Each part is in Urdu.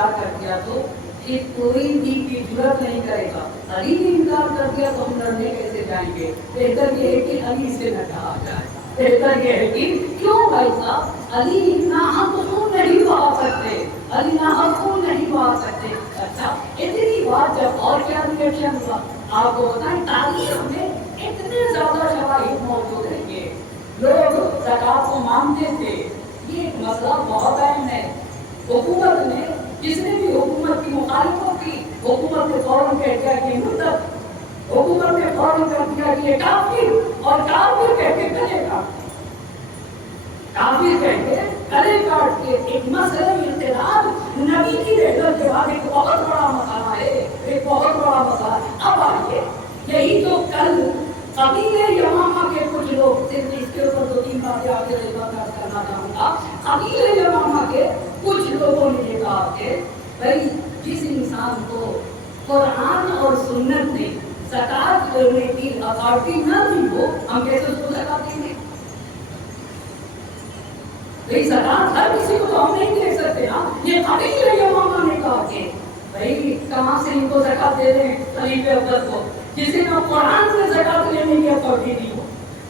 انکار کر دیا تو پھر کوئی بھی جرات نہیں کرے گا. علی نے انکار کر دیا تو ہم لڑنے کیسے جائیں گے؟ بہتر یہ ہے کہ علی سے نہ کہا جائے. بہتر یہ ہے کہ کیوں بھائی صاحب علی اتنا حق خون نہیں بہا سکتے, علی نہ حق خون نہیں بہا سکتے. اچھا اتنی بات جب اور کیا ریئیکشن ہوا آپ کو بتائیں. تاریخ میں اتنے زیادہ شواہد موجود ہیں کہ لوگ زکوٰۃ کو مانتے تھے. یہ ایک مسئلہ بہت اہم ہے. حکومت نے جس نے بھی حکومت کی مخالفت کی, حکومت نے فوراً کہہ دیا کہ مرتد, حکومت نے فوراً کر دیا کہ یہ کافر, اور کافر کہہ کے گلے کاٹ, کافر کہہ کے گلے کاٹ کے ایک مسئلہ ارتداد نبی کی رحلت کے بعد ایک بہت بڑا مسئلہ ہے, ایک بہت بڑا مسئلہ. اب آئیے یہی تو کل قبیلہ یمامہ کے کچھ لوگ, صرف اس کے اوپر دو تین باتیں آپ کے ذکر کرنا چاہوں گا. قبیلہ یمامہ کے کچھ لوگوں نے یہ کہا کہ بھائی جس انسان کو قرآن اور سنت نے زکوٰۃ لینے کی اتھارٹی نہ دی ہو, ہم کیسے اس کو زکوٰۃ دیں گے؟ بھائی زکوٰۃ ہر کسی کو تو ہم نہیں دے سکتے نا. یہ قبیلہ یمامہ نے کہا کہ بھائی کہاں سے ان کو زکوٰۃ دے دیں خلیفہ افضل کو, جسے نہ قرآن سے زکوٰۃ لینے کی اتھارٹی دی ہو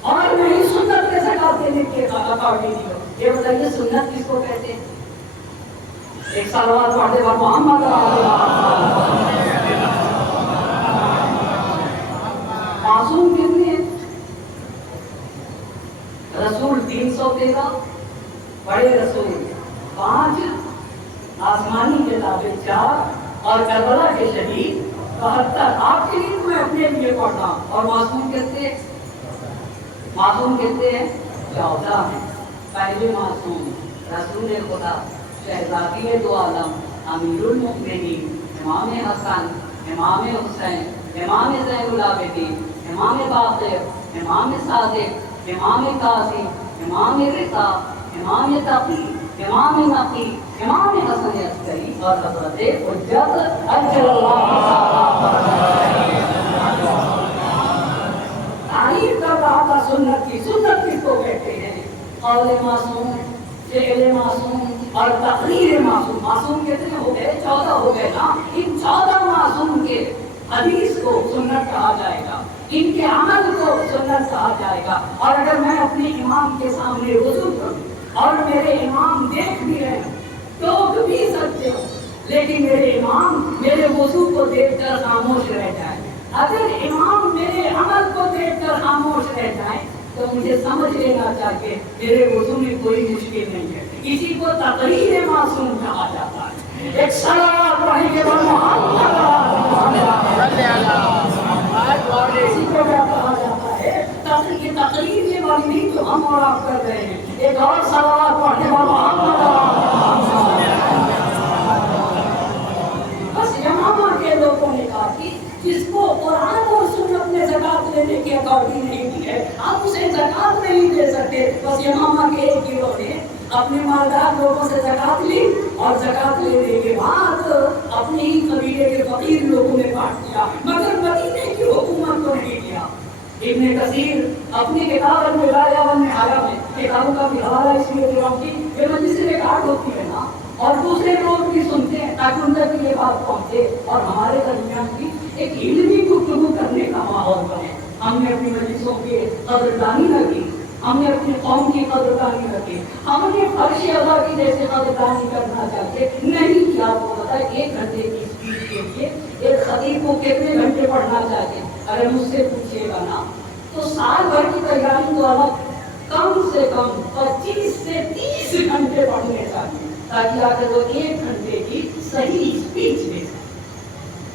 اور نہ ہی سنت سے زکوٰۃ دینے کی اتھارٹی دی ہو. یہ بتائیے سنت کس کو کہتے ہیں؟ ایک سال بعد پڑھتے پر محمد معصوم کتنے ہیں؟ رسول 313, بڑے رسول 5, آسمانی کتابیں 4 اور کربلا کے شہید 72. آپ کے لیے میں اپنے لیے پڑھتا ہوں. اور معصوم کہتے ہیں, معصوم کہتے ہیں 14 ہیں. پہلے معصوم رسول خدا, شہزادی دو عالم, امیر المؤمنین, امام حسن, امام حسین, امام زین العابدین, امام باقر, امام صادق, امام قاسم, امام رضا, امام تقی, امام نقی, امام حسن عسکری اور حضرت حجت اجل اللہ تعریف کر رہا تھا سنت کی. سنت کس کو کہتے ہیں؟ قول معصوم, فعل معصوم اور تقریر معصوم. معصوم کتنے ہو گئے؟ 14 ہو گئے نا. ان 14 معصوم کے حدیث کو سنت کہا جائے گا, ان کے عمل کو سنت کہا جائے گا. اور اگر میں اپنے امام کے سامنے وضو کروں اور میرے امام دیکھ بھی رہے ٹوک بھی سکتے ہو, لیکن میرے امام میرے وضو کو دیکھ کر خاموش رہ جائے, اگر امام میرے عمل کو دیکھ کر خاموش رہ جائے تو مجھے سمجھ لینا چاہیے میرے وضو میں کوئی مشکل نہیں ہے. اسی کو تقریر معصوم کہا جاتا ہے. ایک صلوات پڑھیں گے اسی کو کیا کہا جاتا ہے؟ تقریر یہ والی نہیں جو ہم اور آپ کر رہے ہیں. ایک اور صلوات پڑھنے بس یمامہ کے لوگوں نے کہا کہ جس کو قرآن اور سنت نے زکوٰۃ لینے کی اتھارٹی نہیں دی ہے, آپ اسے زکوٰۃ نہیں دے سکتے. بس یمامہ کے ایک گروہ نے اپنے مالدار لوگوں سے زکوٰۃ لی اور زکوٰۃ لینے کے بعد اپنے ہی قبیلے کے فقیر لوگوں نے بانٹ دیا, مگر مدینے کی حکومت کو نہیں دیا. ابن کثیر اپنی کتاب البدایہ والنہایہ میں, کتابوں کا بھی حوالہ اس لیے دے رہا ہوں کہ یہ مجلس ریکارڈ ہوتی ہے نا, اور دوسرے لوگ بھی سنتے ہیں تاکہ ان تک یہ بات پہنچے اور ہمارے درمیان بھی ایک علمی گفتگو کرنے کا ماحول بنے. ہم نے اپنی مجلسوں کی قدردانی نہ کی, ہم نے اپنی قوم کی قدردانی نہ کی, ہم نے فرش ادا کی جیسے قدردانی کرنا چاہتے نہیں کیا. آپ کو پتا ہے 1 گھنٹے کی اسپیچ کے لیے ایک خطیب کو کتنے گھنٹے پڑھنا چاہتے؟ اگر مجھ سے پوچھیے گا نا تو سال بھر کی تیاری تو الگ, کم سے کم 25 سے 30 گھنٹے پڑھنے چاہیے تاکہ آگے وہ 1 گھنٹے کی صحیح اسپیچ دے سکے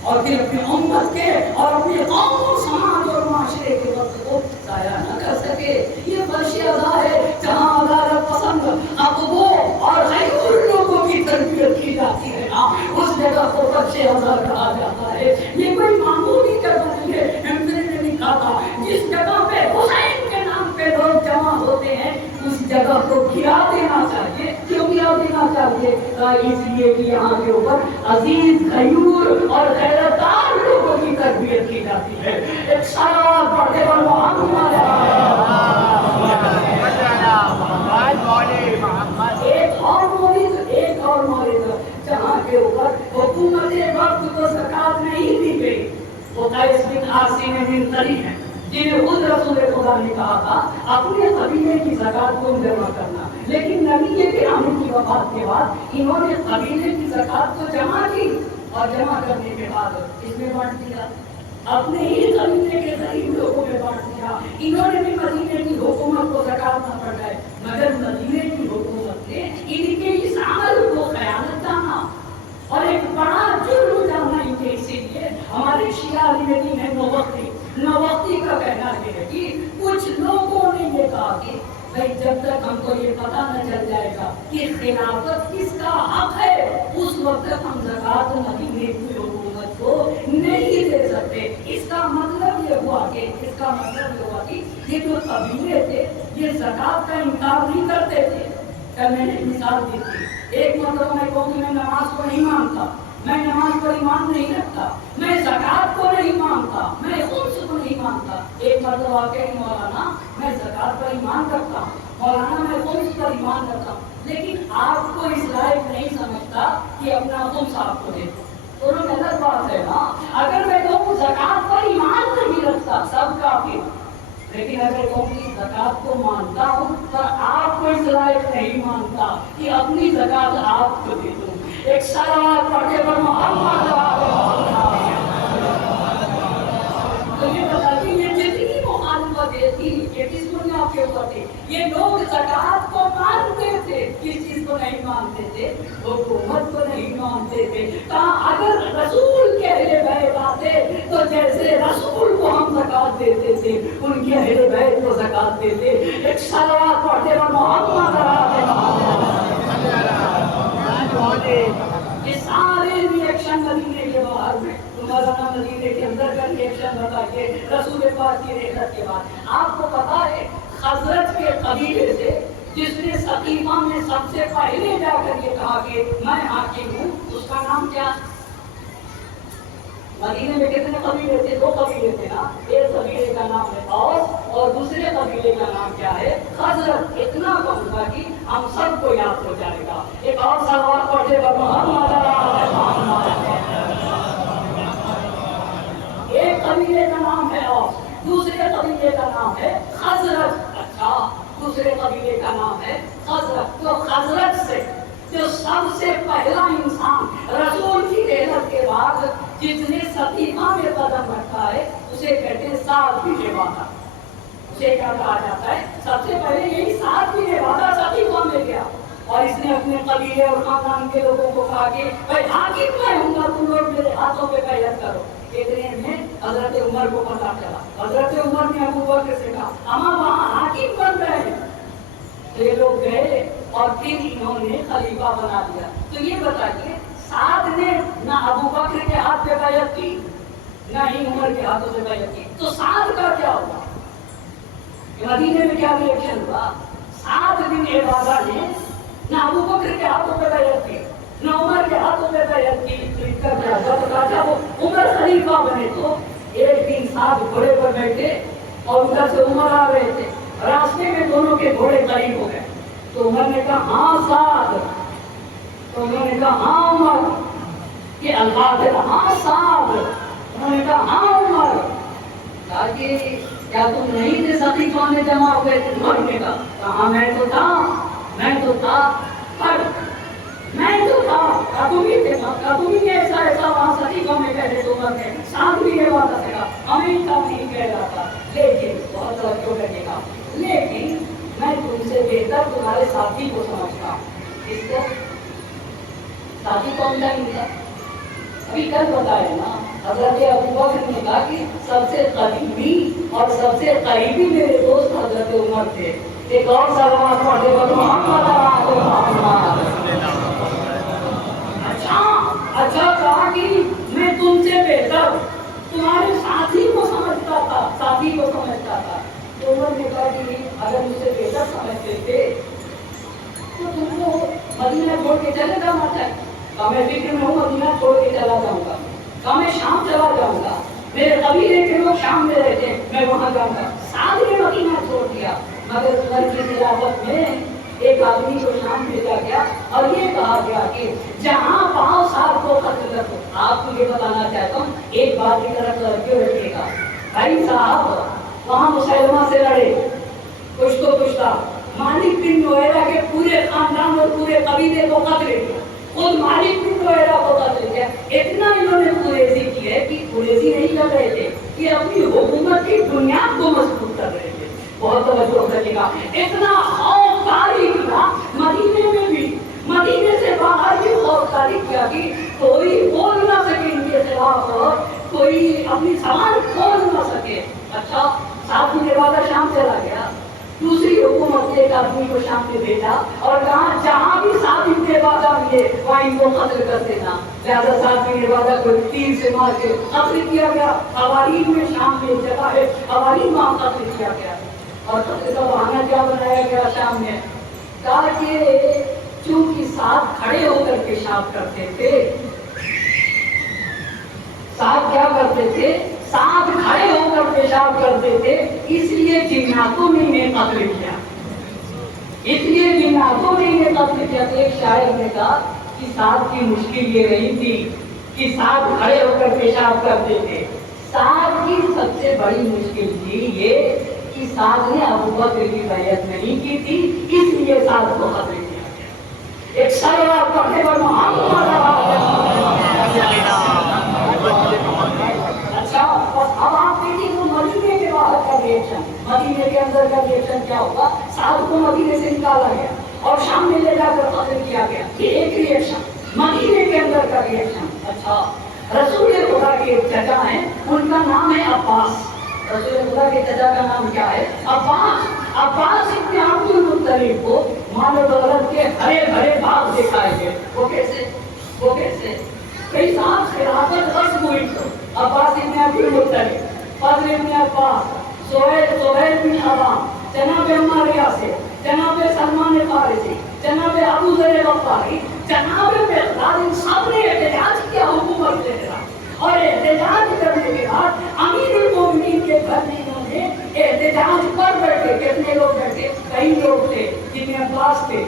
اور پھر اپنی امت کے اور اپنے قوم, سماج اور معاشرے کے وقت کو ضائع نہ کر سکے. یہ فرش ادا ہے جہاں عدالت پسند, اقبو اور غیور لوگوں کی تربیت کی جاتی ہے نا, اس جگہ کو فرش ادا کہا جاتا ہے. یہ کوئی معمولی جگہ نہیں ہے. ہمزے نے لکھا تھا جس جگہ پہ حسین کے نام پہ لوگ جمع ہوتے ہیں اس جگہ کو گرا دینا چاہیے. کیوں گرا دینا چاہیے؟ اس لیے کہ یہاں کے اوپر عزیز, غیور اور غیرتدار لوگوں کی تربیت کی جاتی ہے. ایک صلوات پڑھنے والوں ایک اور مولد جہاں کے اوپر وہ قیس بن عاصم بن طری ہیں جنہیں خود رسول خدا نے کہا تھا اپنے قبیلے کی زکات کو جمع کرنا، لیکن نبی کرام کی وفات کے بعد انہوں نے قبیلے کی زکات کو جمع کی اور جمع کرنے کے بعد اس میں بانٹ دیا، اپنے ہی قبیلے کے غریب لوگوں میں بانٹ دیا۔ انہوں نے بھی مدینے کی حکومت کو زکات نہ پڑھائی، مگر مدینے کی حکومت نے ان کے اس عمل کو خیانت جانا اور ایک بڑا جرم جانا ان کے، اسی لیے ہمارے شیعہ علی دین ہے نوقتی کا کہنا یہ ہے کہ کچھ لوگوں نے یہ کہا کہ بھائی جب تک ہم کو یہ پتہ نہ چل جائے گا کہ خلافت کس کا حق ہے اس وقت تک ہم زکات مدینے کی حکومت کو نہیں دے سکتے۔ اس کا مطلب یہ ہوا کہ یہ جو قبیلے تھے یہ زکات کا انکار نہیں کرتے تھے۔ میں نے ایک مثال دی تھی، ایک مرتبہ میں کہوں کہ میں نماز کو نہیں مانتا، میں نماز پر ایمان نہیں رکھتا، میں زکات کو نہیں مانتا، میں خمس کو نہیں مانتا۔ ایک مرتبہ کہ مولانا میں زکات پر ایمان رکھتا ہوں، مولانا میں خمس پر ایمان رکھتا ہوں، لیکن آپ کو اس لائق نہیں سمجھتا کہ اپنا خمس آپ کو دے دو۔ دونوں میں الگ بات ہے نا۔ اگر میں کہوں زکات پر ایمان نہیں رکھتا سب کافی، لیکن اگر کہوں کہ زکات کو مانتا ہوں پر آپ کو اس لائق نہیں مانتا کہ اپنی زکات آپ کو دے دوں۔ ایک صلوات پڑھ کے بولو محمد تو یہ بتاتی یہ جتنی مخالفتیں تھی یہ کس بنیاد کے اوپر تھی؟ یہ لوگ زکات کو مانتے تھے، کس چیز کو نہیں مانتے تھے؟ حکومت کو نہیں مانتے تھے۔ کہا اگر رسول کے اہل بیت آتے تو جیسے رسول کو ہم زکات دیتے تھے ان کے اہل بیت کو زکات دیتے۔ ایک صلوات پڑھتے بولو محمد یہ سارے ریئیکشن مدینے کے باہر میں، مولانا مدینے کے اندر کا ریئیکشن بتائیے رسول پاک کی رحلت کے بعد۔ آپ کو پتا ہے خزرج کے قبیلے سے جس نے سقیفہ میں سب سے پہلے جا کر یہ کہا کہ میں حاکم ہوں، اس کا نام کیا؟ مدینے میں کتنے قبیلے تھے؟ 2 قبیلے تھے نا، ایک قبیلے کا نام ہے اوس اور دوسرے قبیلے کا نام کیا ہے؟ خزرج۔ اتنا کہوں گا کہ ہم سب کو یاد ہو جائے گا۔ ایک اور سلوات پڑھتے محمد۔ ایک قبیلے کا نام ہے اوس، دوسرے قبیلے کا نام ہے خزرج۔ اچھا، دوسرے قبیلے کا نام ہے خزرج۔ تو خزرج سے جو سب سے پہلا انسان رسول کی رحلت کے بعد جس نے سقیفہ میں قدم رکھا ہے اسے کہتے ہیں سعد بن عبادہ۔ اسے کیا کہا جاتا ہے؟ سب سے پہلے یہی سعد بن عبادہ سقیفہ میں گیا اور اس نے اپنے قبیلے اور خاندان کے لوگوں کو کہا کہ بھائی حاکم میں ہوں گا، تم لوگ میرے ہاتھوں پہ بیعت کرو۔ اتنے میں حضرت عمر کو پتا چلا، حضرت عمر نے ابو بکر سے کہا ہم وہاں حاکم بن رہے ہیں۔ تو یہ لوگ گئے اور پھر انہوں نے خلیفہ بنا دیا۔ تو یہ بتائیے سعد نے نہ ابو بکر کے ہاتھ پہ بیعت کی نہ ہی عمر کے ہاتھوں سے بیعت کی، تو سعد کا کیا ہوا؟ مدینے میں کیا ریئیکشن ہوا؟ سعد بن عبادہ نے نہ ابو بکر کے ہاتھوں پہ بیعت کی نہ عمر کے ہاتھوں پہ بیعت کی، تو ان کا کیا ہوا؟ جب وہ عمر خلیفہ بنے تو ایک دن سعد گھوڑے پر بیٹھے اور ادھر سے عمر آ رہے تھے، راستے میں دونوں کے گھوڑے قریب ہو گئے تو عمر نے کہا ہاں سعد، تو انہوں نے کہا ہاں عمر، یہ الفاظ ہے ہاں سعد، انہوں نے کہا ہاں عمر۔ تاکہ کیا تم نہیں تھے سقیفہ میں جمع ہو گئے تھے؟ عمر نے کہا میں تو تھا پر میں تو تھا، کیا تم ہی تھے؟ کیا تم ہی ایسا وہاں سقیفہ میں کہہ رہے تو عمر نے سعد بھی یہ بات سے کہا ہمیں کا نہیں کہہ رہا تھا، لیکن بہت توجہ لگے گا، لیکن میں تم سے بہتر تمہارے ساتھی کو سمجھتا ہوں۔ اس کو ساتھی کون سا نہیں تھا؟ ابھی کل بتایا نا، حضرت ابو بکر نے کہا کہ سب سے قریبی اور سب سے قریبی میرے دوست حضرت عمر تھے۔ ایک اور سلوات پڑھتے بولو محمد۔ اچھا کہا کہ میں تم سے بہتر تمہارے ساتھی کو سمجھتا تھا، تو عمر نے کہا کہ اگر مجھ سے بہتر سمجھتے تھے تو تم کو مدینہ چھوڑ کے چلے جانا چاہیے۔ کہا میں فکر میں ہوں، مدینہ چھوڑ کے چلا جاؤں گا، کہا میں شام چلا جاؤں گا، میرے قبیلے کے لوگ شام میں رہتے میں وہاں جاؤں گا۔ سعد نے مدینہ چھوڑ دیا، مگر عمر کی خلافت میں ایک آدمی کو شام بھیجا گیا اور یہ کہا گیا کہ جہاں پاؤ سعد کو قتل کر دو۔ آپ کو یہ بتانا چاہتا ہوں، ایک بات کی طرف توجہ رکھیے گا بھائی صاحب، وہاں مسلمہ سے لڑے کچھ تو کچھ تھا، مالک بن نویرہ کے پورے خاندان اور پورے قبیلے کو قتل کیا، خود مالک بن نویرہ کو قتل کیا۔ اتنا انہوں نے قریشی کی ہے کہ قریشی نہیں کر رہے تھے کہ اپنی حکومت کی بنیاد کو مضبوط کر رہے تھے، بہت توجہ کریے گا، اتنا خوف تاریخ تھا مدینے میں بھی، مدینے سے باہر بھی خوف تاریخ کیا کہ کوئی بول نہ سکے ان کے خلاف اور کوئی اپنی زبان کھول نہ سکے۔ اچھا، 7 دن کے بعد شام چلا گیا، دوسری حکومت نے ایک آدمی کو شام میں بھیجا اور کہا جہاں بھی 7 دن کے بعد ملے وہاں ان کو قتل کر دینا، لہٰذا 7 دن کے بعد کو تیر سے مار کے قتل کیا گیا۔ حوالین میں شام میں ایک جگہ ہے، حوالین وہاں قتل کیا گیا، اور قتل کا بہانہ کیا بنایا گیا شام میں، کہا کہ چونکہ 7 کھڑے ہو کر پیشاب کرتے تھے، 7 کیا کرتے تھے، 7 کھڑے ہو کر پیشاب کرتے تھے، اس لیے جناتوں نے انہیں قتل کیا، اس لیے جناتوں نے انہیں قتل کیا۔ تو ایک شاعر نے کہا کہ 7 کی مشکل یہ رہی تھی کہ 7 کھڑے ہو کر پیشاب کرتے تھے، 7 کی سب سے بڑی مشکل تھی یہ کہ 7 نے ابو بکر کی بیعت نہیں کی تھی، اس لیے 7 کو قتل کیا گیا۔ ایک سرور پڑھنے پر محمد اب آپ دیکھیں تو مدینے کے باہر کا ریئیکشن، مدینے کے اندر کا ریئیکشن کیا ہوگا۔ 7 کو مدینے سے نکالا گیا اور شام میں لے جا کر قتل کیا گیا، یہ ایک ریئیکشن مدینے کے اندر کا ریئیکشن۔ اچھا، رسول خدا کے چچا ہیں، ان کا نام ہے عباس، رسول خدا کے چچا کا نام کیا ہے؟ عباس۔ عباس ابن عبد المطلب کو مال و دولت کے ہرے بھرے باغ دکھائے گئے، وہ کیسے کئی سال خلافت غصب ہوئی تو عباس ابن عبد المطلب، فضل ابن عباس، سہیل بن عوام، جناب عمار یاسر، جناب سلمان فارسی، جناب ابو ذر غفاری، جناب مقداد، ان سب نے احتجاج کیا حکومت کے خلاف، اور احتجاج کرنے کے بعد امیر المومنین کے گھر میں انہوں نے احتجاج پر بیٹھے۔ کتنے لوگ بیٹھے؟ کئی لوگ تھے، جن میں عباس تھے،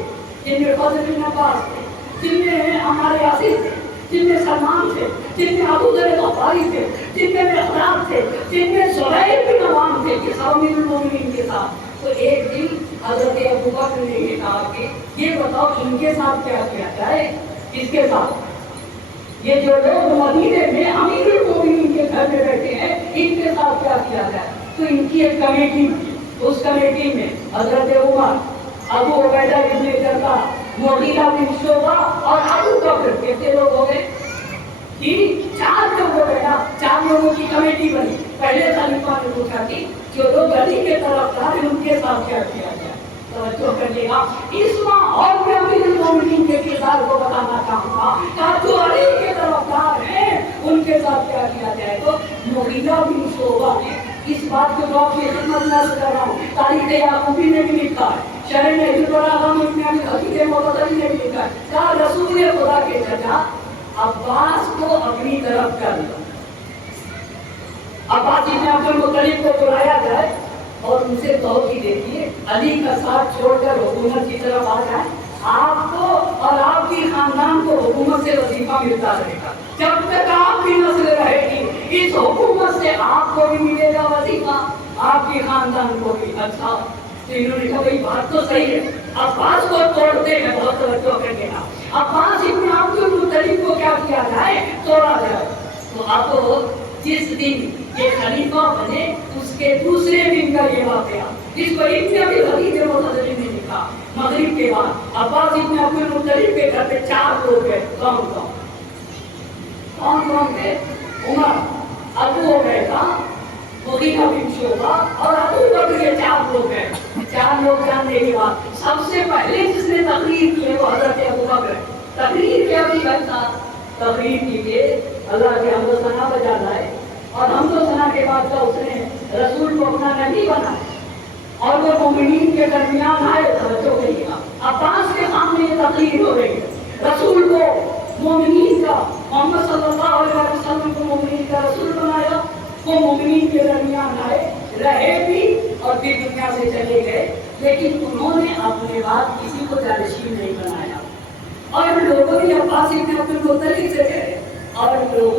جن میں فضل بن عباس تھے، جن میں عمار یاسر تھے، جن میں سلمان تھے، جن میں ابو ذر غفاری تھے، جن میں مقداد تھے، جن میں زبیر بن عوام تھے، کہ سب امیر المومنین کے ساتھ۔ تو ایک دن حضرت ابو بکر نے یہ کہا کہ یہ بتاؤ ان کے ساتھ کیا کیا جائے، اس کے ساتھ یہ جو لوگ مدینے میں امیر المومنین کے گھر میں بیٹھے ہیں ان کے ساتھ کیا کیا جائے۔ تو ان کی ایک کمیٹی تھی، اس کمیٹی میں حضرت عمر، ابو عبیدہ بن جراح، مغیرہ بن شعبہ اور ابو بکر، کتنے لوگ ہو گئے؟ 4 لوگ ہو گئے نا، 4 لوگوں کی کمیٹی بنی۔ پہلے خلیفہ نے پوچھا کہ جو لوگ علی کے طرفدار ہیں ان کے ساتھ کیا کیا جائے۔ توجہ کریے گا، اس ماحول میں امیر المومنین کے کردار کو بتانا چاہوں گا، جو علی کے طرفدار ہیں ان کے ساتھ کیا کیا جائے۔ تو مغیرہ بن شعبہ نے اس بات کو جو آپ کی خدمت میں عرض کر رہا ہوں، تاریخ یعقوبی نے بھی لکھا ہے، شرح نہج البلاغہ میں ابن ابی الحدید معتزلی نے بھی لکھا ہے، کہا رسول خدا کے چچا عباس کو اپنی طرف کر لو، عباس ابن عبد المطلب کو بلایا جائے اور ان سے کہو کہ دیکھیے علی کا ساتھ چھوڑ کر حکومت کی طرف آ جائے، آپ کو اور آپ کی خاندان کو حکومت سے وظیفہ ملتا رہے گا، جب تک آپ کی نسل رہے گی اس حکومت سے آپ کو بھی ملے گا وظیفہ، آپ کی خاندان کو بھی۔ اچھا، تو انہوں نے کہا بھائی بات تو صحیح ہے، عباس کو توڑتے ہیں، بہت توجہ کرنے کا، عباس ابن عبد المطلب کو کیا کیا جائے؟ توڑا جائے۔ تو اب جس دن یہ خلیفہ بنے اس کے دوسرے دن کا یہ واقعہ، جس کو ابن ابی الحدید معتزلی نے لکھا، مغرب کے بعد عباس ابن عبد المطلب کے گھر پہ 4 لوگ گئے، کون تھے؟ عمر، ابو عبیدہ، مغیرہ بن شعبہ اور ابو بکر، یہ 4 لوگ ہیں۔ 4 لوگ جاننے کے بعد سب سے پہلے جس نے تقریر کی وہ حضرت ابو بکر۔ تقریر کیا کی بھائی صاحب؟ تقریر کی کہ اللہ کے حمد و ثنا بجا لائے، اور حمد و ثنا کے بعد کا اس نے رسول کو اپنا نبی بنایا اور وہ مومنین کے درمیان آئے۔ توجہ کریے گا، عباس کے سامنے یہ تقریر ہو رہی ہے، رسول کو مومنین کا، محمد صلی اللہ علیہ وسلم کو مومنین کا رسول بنایا، وہ مومنین کے درمیان آئے، رہے بھی اور پھر دنیا سے چلے گئے، لیکن انہوں نے اپنے بعد کسی کو جانشین نہیں بنایا، اور لوگوں نے عباس ابن عبد المطلب سے کہے اور